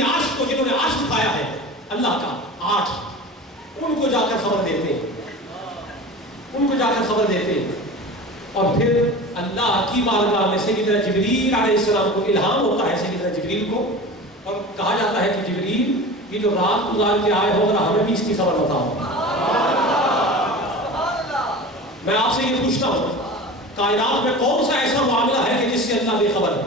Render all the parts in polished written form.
خواتین عاشق کو جنہوں نے عاشق کھایا ہے اللہ کا 8 ان کو جا کر خبر دیتے اور پھر اللہ کی بارگاہ میں سیدنا جبریل علیہ السلام کو الہام ہوتا ہے سیدنا جبریل کو اور کہا جاتا ہے کہ جبریل یہ جو رات گزار کے آئے ہو ذرا ہمیں بھی اس کی خبر بتاؤ۔ میں آپ سے یہ پوچھتا ہوں کائنات میں کون سا ایسا معاملہ ہے کہ جس سے اللہ بے خبر ہے؟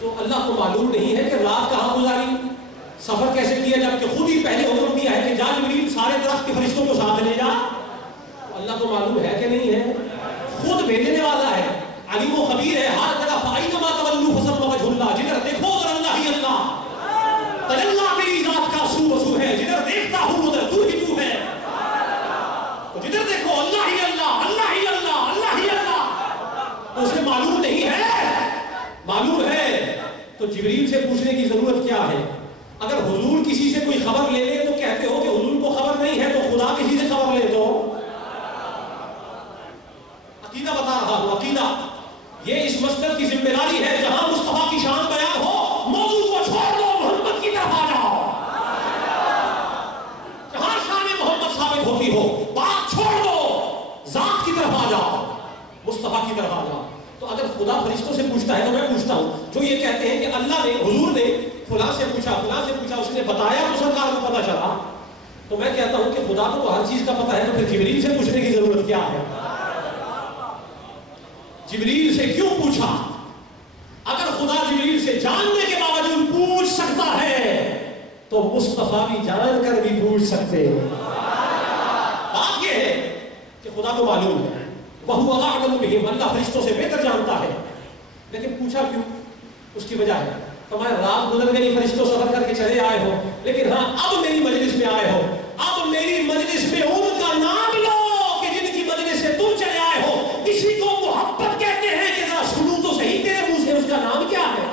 تو اللہ کو معلوم نہیں ہے کہ رات کہاں گزاری، سفر کیسے کیا، جبکہ خود ہی پہلے حکم دیا ہے کہ جا جبریل سارے درخت کے فرشتوں کو ساتھ لے جا۔ اللہ کو معلوم ہے کہ نہیں ہے؟ خود بھیجنے والا ہے، علیم و خبیر ہے، ہر جگہ فَأَيْنَمَا تَوَلُّوا فَثَمَّ وَجْهُ اللَّهِ، جدھر دیکھو ادھر اللہ ہی اللہ، تجلی تیری ذات کا سو وسو ہے، جدھر دیکھتا ہوں ادھر تو ہی تو ہے، تو جدھر دیکھو اللہ ہی اللہ، اللہ ہی اللہ، اللہ ہی اللہ، تو اسے معلوم نہیں ہے؟ معلوم ہے تو جبریل سے پوچھنے کی ضرورت کیا ہے؟ اگر حضور کسی سے کوئی خبر لے لے تو کہتے ہو کہ حضور کو خبر نہیں ہے، تو خدا کسی سے خبر لے دو۔ عقیدہ بتا رہا ہوں، عقیدہ یہ اس مسجد کی ذمہ داری ہے، جہاں مصطفیٰ کی شان بیان ہو موضوع کو چھوڑ دو، محمد کی طرف آ جاؤ۔ جہاں شان محمد ثابت ہوتی ہو بات چھوڑ دو، ذات کی طرف آ جاؤ، مصطفیٰ کی طرف آ جاؤ۔ تو اگر خدا فرشتوں سے پوچھتا ہے تو میں پوچھتا ہوں، جو یہ کہتے ہیں کہ اللہ نے حضور نے فلاں سے پوچھا اس نے بتایا تو سرکار کو پتا چلا، تو میں کہتا ہوں کہ خدا کو تو ہر چیز کا پتا ہے، تو پھر جبریل سے پوچھنے کی ضرورت کیا ہے؟ جبریل سے کیوں پوچھا؟ اگر خدا جبریل سے جاننے کے باوجود پوچھ سکتا ہے تو مصطفیٰ بھی جان کر بھی پوچھ سکتے ہیں۔ بات یہ ہے کہ خدا کو معلوم ہے، وَهُوَ أَعْلَمُ بِهِمْ، اللہ فرشتوں سے بہتر جانتا ہے، لیکن پوچھا کیوں؟ اس کی وجہ ہے تمہارے رات گزر گئی، فرشتوں سفر کر کے چلے آئے ہو، لیکن ہاں اب میری مجلس میں آئے ہو، اب میری مجلس میں ان کا نام لو کہ جن کی مجلس سے تم چلے آئے ہو، اسی کو محبت کہتے ہیں، کہ ذرا سنو تو صحیح تیرے منہ سے اس کا نام کیا ہے؟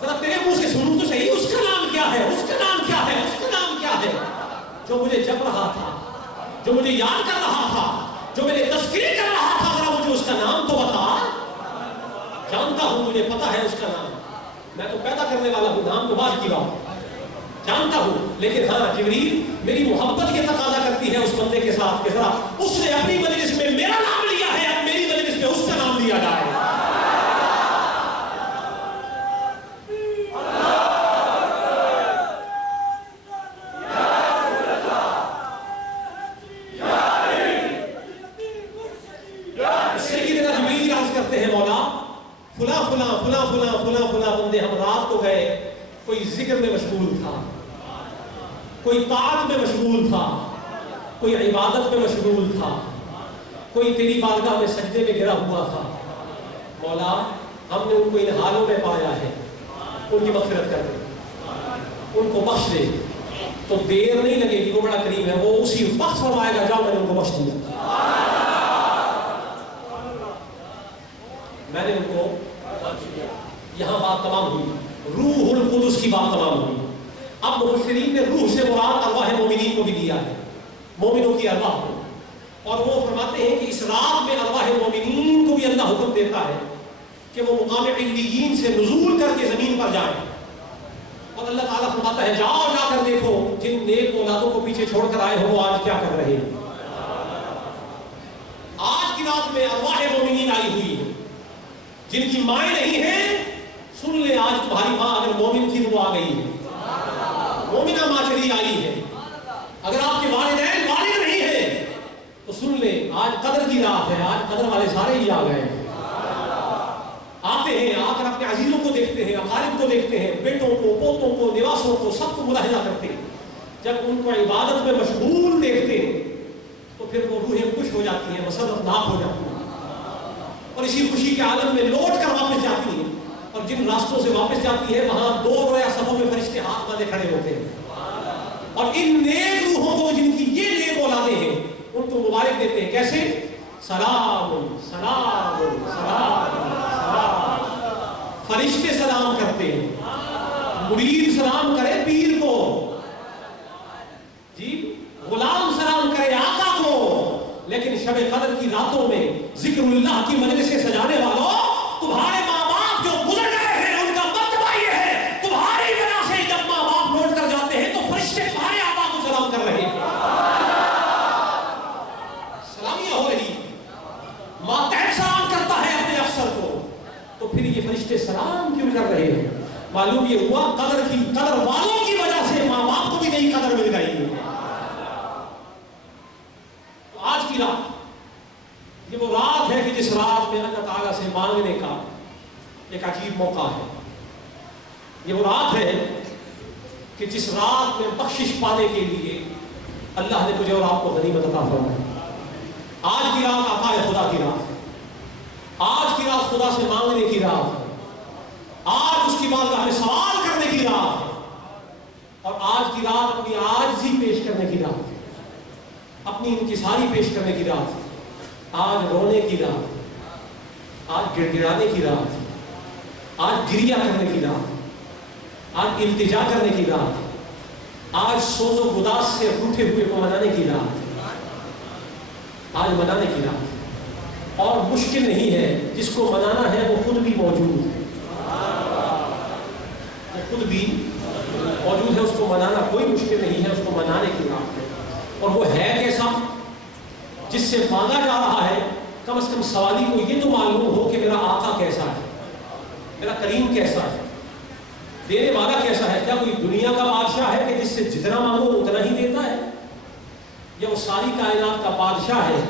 ذرا تیرے منہ سے سنو تو صحیح اس کا نام کیا ہے، اس کا نام کیا ہے، اس کا نام کیا ہے؟ جو مجھے جپ رہا تھا، جو مجھے یاد کر رہا تھا، جو میرے تذکرے کر رہا تھا، ذرا مجھے اس کا نام تو بتا۔ جانتا ہوں، مجھے پتا ہے اس کا نام، میں تو پیدا کرنے والا ہوں، نام تو بات کی بات جانتا ہوں، لیکن ہاں جبریل میری محبت یہ تقاضا کرتی ہے اس بندے کے ساتھ کہ ذرا اس نے اپنی مجلس میں میرا نام لیا ہے، اب میری مجلس میں اس کا نام لیا جائے۔ فلاں فلاں فلاں فلاں فلاں فلاں بندے ہم رات کو گئے، کوئی ذکر میں مشغول تھا، کوئی طاعت میں مشغول تھا، کوئی عبادت میں مشغول تھا، کوئی تیری بارگاہ میں سجدے میں گرا ہوا تھا، مولا ہم نے ان کو ان حالوں میں پایا ہے، ان کی مغفرت کر دے، ان کو بخش دے، تو دیر نہیں لگے گی، وہ بڑا قریب ہے، وہ اسی وقت فرمائے گا جاؤ میں نے ان کو بخش دیا۔ میں نے ان کو یہاں بات تمام ہوئی، روح القدس کی بات تمام ہوئی۔ اب مفسرین نے روح سے مراد ارواح مومنین کو بھی دیا ہے، مومنوں کی ارواح کو، اور وہ فرماتے ہیں کہ اس رات میں ارواح مومنین کو بھی اللہ حکم دیتا ہے کہ وہ مقام علیین سے نزول کر کے زمین پر جائیں، اور اللہ تعالیٰ فرماتا ہے جاؤ جا کر دیکھو جن نیک اولادوں کو پیچھے چھوڑ کر آئے ہو وہ آج کیا کر رہے ہیں۔ آج کی رات میں ارواح مومنین آئی ہوئی ہے، جن کی مائیں نہیں ہیں، سن لے آج تمہاری ماں اگر مومن تھی وہ آ گئی ہے، مومنہ ماں چلی آئی ہے، اگر آپ کے والدین والد نہیں ہیں تو سن لے آج قدر کی رات ہے، آج قدر والے سارے ہی آ گئے ہیں، آتے ہیں، آ کر اپنے عزیزوں کو دیکھتے ہیں، اقارب کو دیکھتے ہیں، بیٹوں کو، پوتوں کو، نواسوں کو، سب کو ملاحظہ کرتے ہیں، جب ان کو عبادت میں مشغول دیکھتے ہیں تو پھر وہ روحیں خوش ہو جاتی ہیں، مسرت ناک ہو جاتی ہیں، اور اسی خوشی کے عالم میں لوٹ کر واپس جاتی ہیں، اور جن راستوں سے واپس جاتی ہے وہاں دو رویا صفوں میں فرشتے ہاتھ باندھے کھڑے ہوتے ہیں، اور ان نیک روحوں کو جن کی یہ نیک اولادیں ہیں ان کو مبارک دیتے ہیں، کیسے؟ سلام سلام سلام سلام، فرشتے سلام کرتے ہیں، مرید سلام کرے پیر کو، جی غلام سلام کرے آقا کو، لیکن شب قدر کی راتوں میں ذکر اللہ کی مجلس سے سجانے والوں تمہارے ماں باپ فرشتے سلام کیوں کر رہے ہیں؟ معلوم یہ ہوا قدر والوں کی وجہ سے ماں باپ کو بھی نئی قدر مل گئی۔ تو آج کی رات یہ وہ رات ہے کہ جس رات میں اللہ تعالیٰ سے مانگنے کا ایک عجیب موقع ہے۔ یہ وہ رات ہے کہ جس رات میں بخشش پانے کے لیے اللہ نے مجھے اور آپ کو غنیمت عطا فرمائی۔ آج کی رات عطا خدا کی رات ہے۔ آج کی رات خدا سے مانگنے کی رات ہے۔ آج اس کی بارگاہ میں سوال کرنے کی رات ہے، اور آج کی رات اپنی عاجزی پیش کرنے کی رات ہے، اپنی انکساری پیش کرنے کی رات ہے، آج رونے کی رات ہے، آج گڑ گڑانے کی رات ہے، آج گریہ کرنے کی رات ہے، آج التجا کرنے کی رات ہے، آج سوز و گداز سے روٹھے ہوئے کو منانے کی رات ہے، آج منانے کی رات ہے۔ اور مشکل نہیں ہے، جس کو منانا ہے وہ خود بھی موجود ہے، وہ خود بھی موجود ہے، اس کو منانا کوئی مشکل نہیں ہے، اس کو منانے کی رات ہے۔ اور وہ ہے کیسا؟ جس سے مانگا جا رہا ہے کم از کم سوالی کو یہ تو معلوم ہو کہ میرا آقا کیسا ہے، میرا کریم کیسا ہے، دینے والا کیسا ہے۔ کیا کوئی دنیا کا بادشاہ ہے کہ جس سے جتنا مانگو اتنا ہی دیتا ہے، یا وہ ساری کائنات کا بادشاہ ہے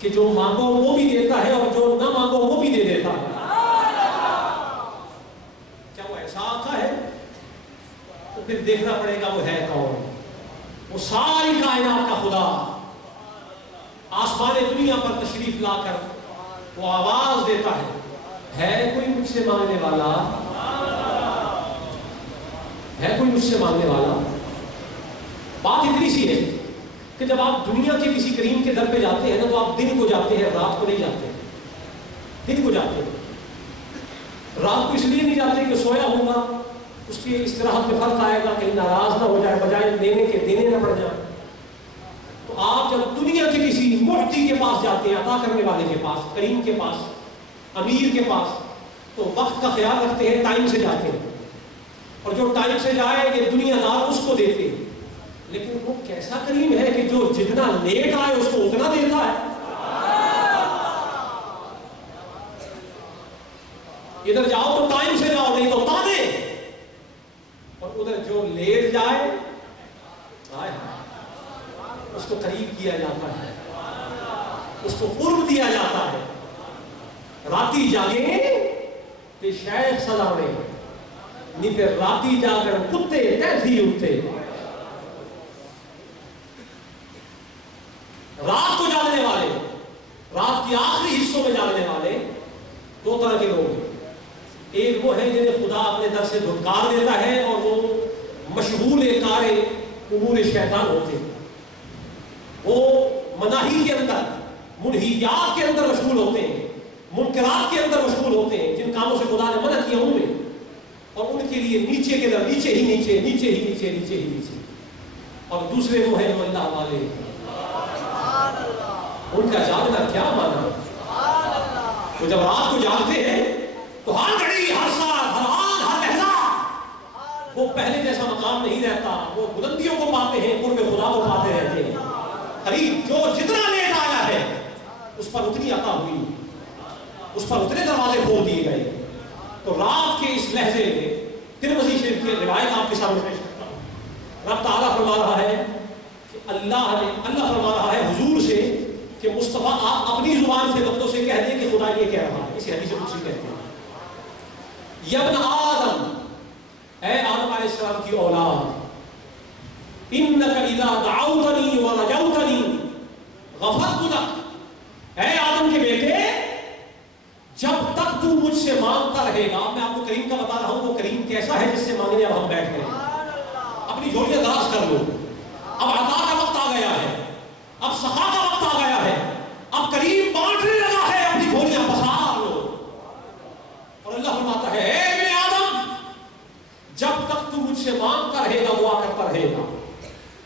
کہ جو مانگو وہ بھی دیتا ہے اور جو نہ مانگو وہ بھی دے دیتا ہے؟ کیا وہ ایسا آقا ہے؟ تو پھر دیکھنا پڑے گا وہ ہے کون۔ وہ ساری کائنات کا خدا آسمان دنیا پر تشریف لا کر وہ آواز دیتا ہے کوئی مجھ سے مانگنے والا؟ ہے کوئی مجھ سے مانگنے والا؟ بات اتنی سی ہے کہ جب آپ دنیا کے کسی کریم کے در پہ جاتے ہیں نا، تو آپ دن کو جاتے ہیں، رات کو نہیں جاتے۔ دن کو جاتے ہیں، رات کو اس لیے نہیں جاتے کہ سویا ہوگا، اس کی استراحت میں فرق آئے گا، کہیں ناراض نہ ہو جائے، بجائے دینے کے دینے نہ پڑ جائے۔ تو آپ جب دنیا کے کسی معطی کے پاس جاتے ہیں، عطا کرنے والے کے پاس، کریم کے پاس، امیر کے پاس، تو وقت کا خیال رکھتے ہیں، ٹائم سے جاتے ہیں، اور جو ٹائم سے جائے یہ دنیا دار اس کو دیتے ہیں۔ لیکن وہ کیسا کریم ہے کہ جو جتنا لیٹ آئے اس کو اتنا دیتا ہے۔ ادھر جاؤ تو ٹائم سے جاؤ، نہیں تو تانے، اور ادھر جو لیٹ جائے اس کو قریب کیا جاتا ہے، اس کو قرب دیا جاتا ہے۔ راتی جاگیں تے شیخ سلاوے، نہیں تے راتی جا کر کتے تیتھی اٹھتے۔ رات کو جاگنے والے، رات کی آخری حصوں میں جاگنے والے دو طرح کے لوگ ہیں۔ ایک وہ ہیں جنہیں خدا اپنے در سے دھتکار دیتا ہے اور وہ مشغول کار امور شیطان ہوتے ہیں، وہ مناہی کے اندر، منہیات کے اندر مشغول ہوتے ہیں، منکرات کے اندر مشغول ہوتے ہیں، جن کاموں سے خدا نے منع کیا ان میں، اور ان کے لیے نیچے کے در نیچے ہی نیچے، نیچے ہی نیچے، نیچے ہی نیچے۔ اور دوسرے وہ ہیں جو اللہ والے، ان کا جاگنا کیا مانا؟ وہ جب رات کو جاگتے ہیں تو ہر گھڑی، ہر ساتھ، ہر آن، ہر لحظہ وہ پہلے جیسا مقام نہیں رہتا، وہ بلندیوں کو پاتے ہیں، قرب خدا کو پاتے رہتے ہیں۔ قریب جو جتنا لیٹ آیا ہے اس پر اتنی عطا ہوئی، اس پر اتنے دروازے کھول دیے گئے۔ تو رات کے اس لہجے میں ترمذی شریف کی روایت آپ کے سامنے پیش کرتا ہوں۔ رب تعالیٰ فرما رہا ہے کہ اللہ فرما رہا ہے حضور سے کہ مصطفیٰ آپ اپنی زبان سے لفظوں سے کہہ دیں کہ خدا یہ کہہ رہا ہے۔ اسی حدیث قدسی کہتے ہیں، یا ابن آدم، اے آدم علیہ السلام کی اولاد، انک اذا دعوتنی ورجوتنی غفرت لک، اے آدم کے بیٹے جب تک تو مجھ سے مانگتا رہے گا۔ میں آپ کو کریم کا بتا رہا ہوں، وہ کریم کیسا ہے جس سے مانگنے اب ہم بیٹھ گئے۔ اپنی جھولیاں دراز کر لو، اب عطا کا وقت آ گیا ہے، اب سخا کا وقت آ گیا ہے، اب کریم بانٹنے لگا ہے، اپنی جھولیاں پسار لو۔ اور اللہ فرماتا ہے، اے ابن آدم جب تک تو مجھ سے مانگتا رہے گا، دعا کرتا رہے گا،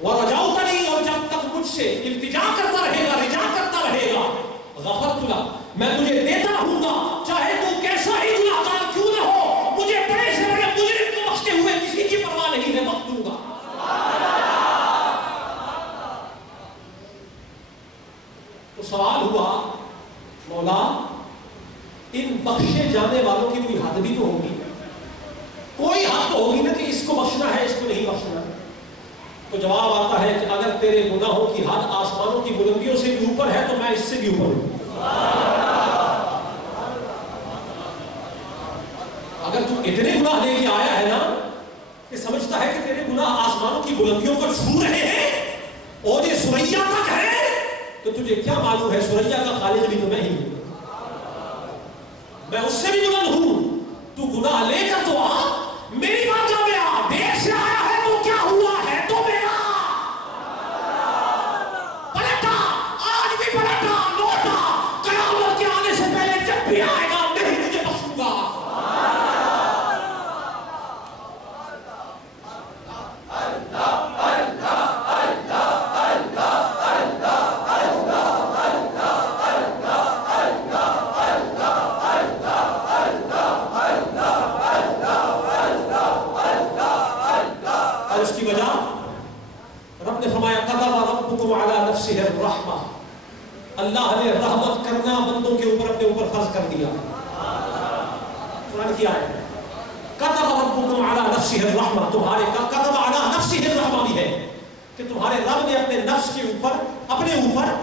ورجوتنی، اور جب تک مجھ سے التجا کرتا رہے گا، رجا کرتا رہے گا، غفرت لک، میں تجھے دیتا رہوں گا، چاہے تو کیسا ہی گناہگار کیوں نہ ہو، مجھے بڑے سے بڑے مجرم کو بخشتے ہوئے کسی کی پرواہ نہیں، میں بخش دوں گا۔ تو سوال ہوا، مولا ان بخشے جانے جاننے والوں کی کوئی حد بھی تو ہوگی، کوئی حد تو ہوگی نا کہ اس کو بخشنا ہے، اس کو نہیں بخشنا۔ تو جواب آتا ہے کہ اگر تیرے گناہوں کی حد آسمانوں کی بلندیوں سے بھی اوپر ہے تو میں اس سے بھی اوپر ہوں۔ اگر تو اتنے گناہ لے کے آیا ہے نا کہ سمجھتا ہے کہ تیرے گناہ آسمانوں کی بلندیوں کو چھو رہے ہیں اور یہ سریا تک ہے، تو تجھے کیا معلوم ہے سریا کا خالق بھی تو میں ہی ہوں، میں اس سے بھی بلند ہوں۔ تو گناہ لے کر تو آ، میری بارگاہ میں آ، دیر سے آیا ہے تو کیا ہوا ہے تو میرا، پلٹا، آج بھی پلٹا، لوٹا، قیامت کے آنے سے پہلے جب بھی آئے گا میں ہی تجھے بخشوں گا۔ اللہ نے رحمت کرنا بندوں کے اوپر اپنے اوپر فرض کر دیا۔ قرآن کی آیت کتب ربکم علی نفسہ الرحمہ، تمہارے کتب علی نفسہ الرحمہ بھی ہے کہ تمہارے رب نے اپنے نفس کے اوپر، اپنے اوپر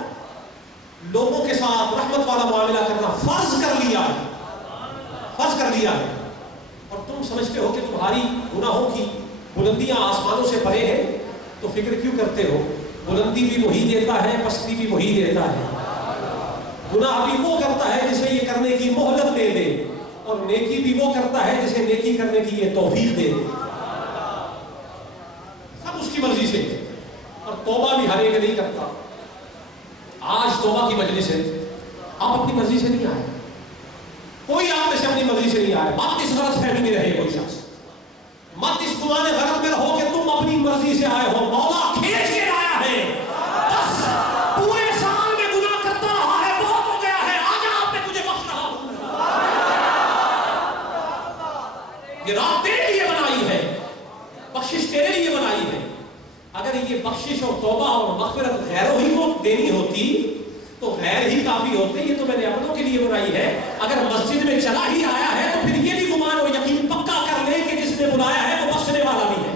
لوگوں کے ساتھ رحمت والا معاملہ کرنا فرض کر لیا ہے، فرض کر لیا ہے۔ اور تم سمجھتے ہو کہ تمہاری گناہوں کی بلندیاں آسمانوں سے پرے ہیں، تو فکر کیوں کرتے ہو؟ بلندی بھی وہی دیتا ہے، پستی بھی وہی دیتا ہے۔ گناہ بھی وہ کرتا ہے جسے یہ کرنے کی مہلت دے دے، اور نیکی بھی وہ کرتا ہے جسے نیکی کرنے کی یہ توفیق دے دے، سب اس کی مرضی سے۔ اور توبہ بھی ہر ایک نہیں کرتا۔ آج توبہ کی مجلس ہے، آپ اپنی مرضی سے نہیں آئے، کوئی آپ میں سے اپنی مرضی سے نہیں آئے۔ مت اس غلط فہمی میں رہے کوئی شخص، مت اس گمانے غلط میں رہو کہ تم اپنی مرضی سے آئے ہو، مولا کھینچ کے لایا ہے، بس پورے سال میں گناہ کرتا رہا ہے، بہت ہو گیا ہے، آج آپ میں تجھے بخش رہا ہوں۔ یہ رات تیرے لیے بنائی ہے، بخشش تیرے لیے بنائی ہے۔ اگر یہ بخشش اور توبہ اور مغفرت غیروں ہی کو دینی ہوتی تو غیر ہی کافی ہوتے، یہ تو میں نے اپنوں کے لیے بنائی ہے۔ اگر مسجد میں چلا ہی آیا ہے تو پھر یہ بھی گمان اور یقین پکا کر لے کہ جس نے بلایا ہے وہ بخشنے والا بھی ہے۔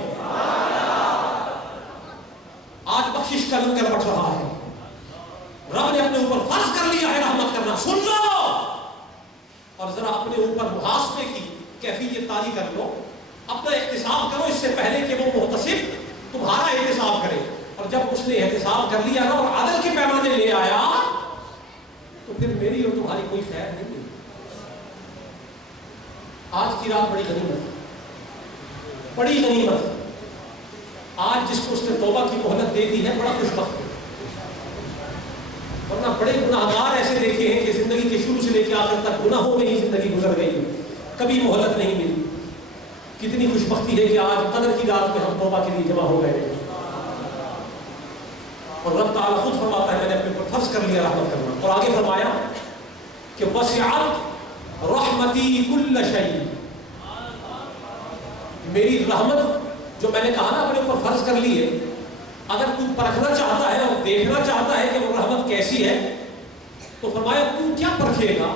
آج بخشش کا لنگر بٹ رہا ہے، رب نے اپنے اوپر فرض کر لیا ہے رحمت کرنا۔ سن لو اور ذرا اپنے اوپر محاسبے کی کیفیت طاری کر لو، اپنا احتساب کرو اس سے پہلے کہ وہ محتسب تمہارا احتساب کرے۔ اور جب اس نے احتساب کر لیا نا اور عدل کے پیمانے لے آیا تو پھر میری اور تمہاری کوئی خیر نہیں ہوئی۔ آج کی رات بڑی غنیمت، بڑی غنیمت۔ آج جس کو اس نے توبہ کی مہلت دے دی ہے بڑا خوش بخت ہے، ورنہ بڑے گناہگار ایسے دیکھے ہیں کہ زندگی کے شروع سے لے کے آخر تک گناہوں میں ہی زندگی گزر گئی، کبھی مہلت نہیں ملی۔ کتنی خوش بختی ہے کہ آج قدر کی رات میں ہم توبہ کے لیے جمع ہو گئے ہیں۔ اور رب تعالیٰ خود فرماتا ہے میں نے اپنے اوپر فرض کر لیا رحمت کرنا، اور آگے فرمایا کہ وسعت رحمتی کل شیء، میری رحمت جو میں نے کہا نا اپنے اوپر فرض کر لی ہے، اگر تو پرکھنا چاہتا ہے اور دیکھنا چاہتا ہے کہ وہ رحمت کیسی ہے تو فرمایا تو کیا پرکھے گا؟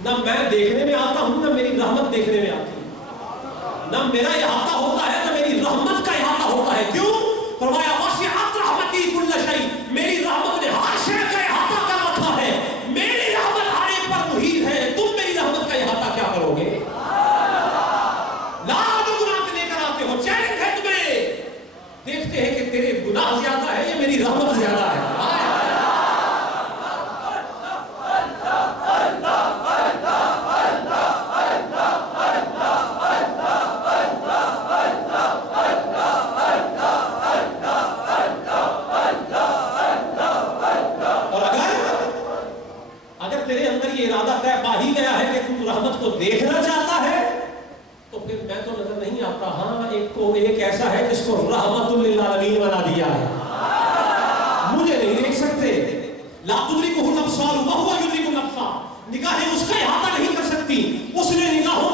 نہ میں دیکھنے میں آتا ہوں، نہ میری رحمت دیکھنے میں آتی ہے، نہ میرا احاطہ ہوتا ہے نہ میری رحمت کا احاطہ ہوتا ہے۔ کیوں؟ فرمایا وسعت رحمتی کل شیء، میری رحمت نے ہر شے کا احاطہ کر رکھا ہے، میری رحمت ہر ایک پر محیط ہے، تم میری رحمت کا احاطہ کیا کرو گے؟ لاکھ گناہ لے کر آتے ہو، چیلنج ہے تمہیں، دیکھتے ہیں کہ تیرے گناہ زیادہ ہے یا میری رحمت زیادہ ہے۔ دیکھنا چاہتا ہے تو پھر میں تو نظر نہیں آتا، ہاں ایک ایسا ہے جس کو رحمت للعالمین بنا دیا ہے، مجھے نہیں دیکھ سکتے، لا تدرکہ الابصار وہو یدرک الابصار، نگاہیں اس کا احاطہ نہیں کر سکتی، اس نے نگاہوں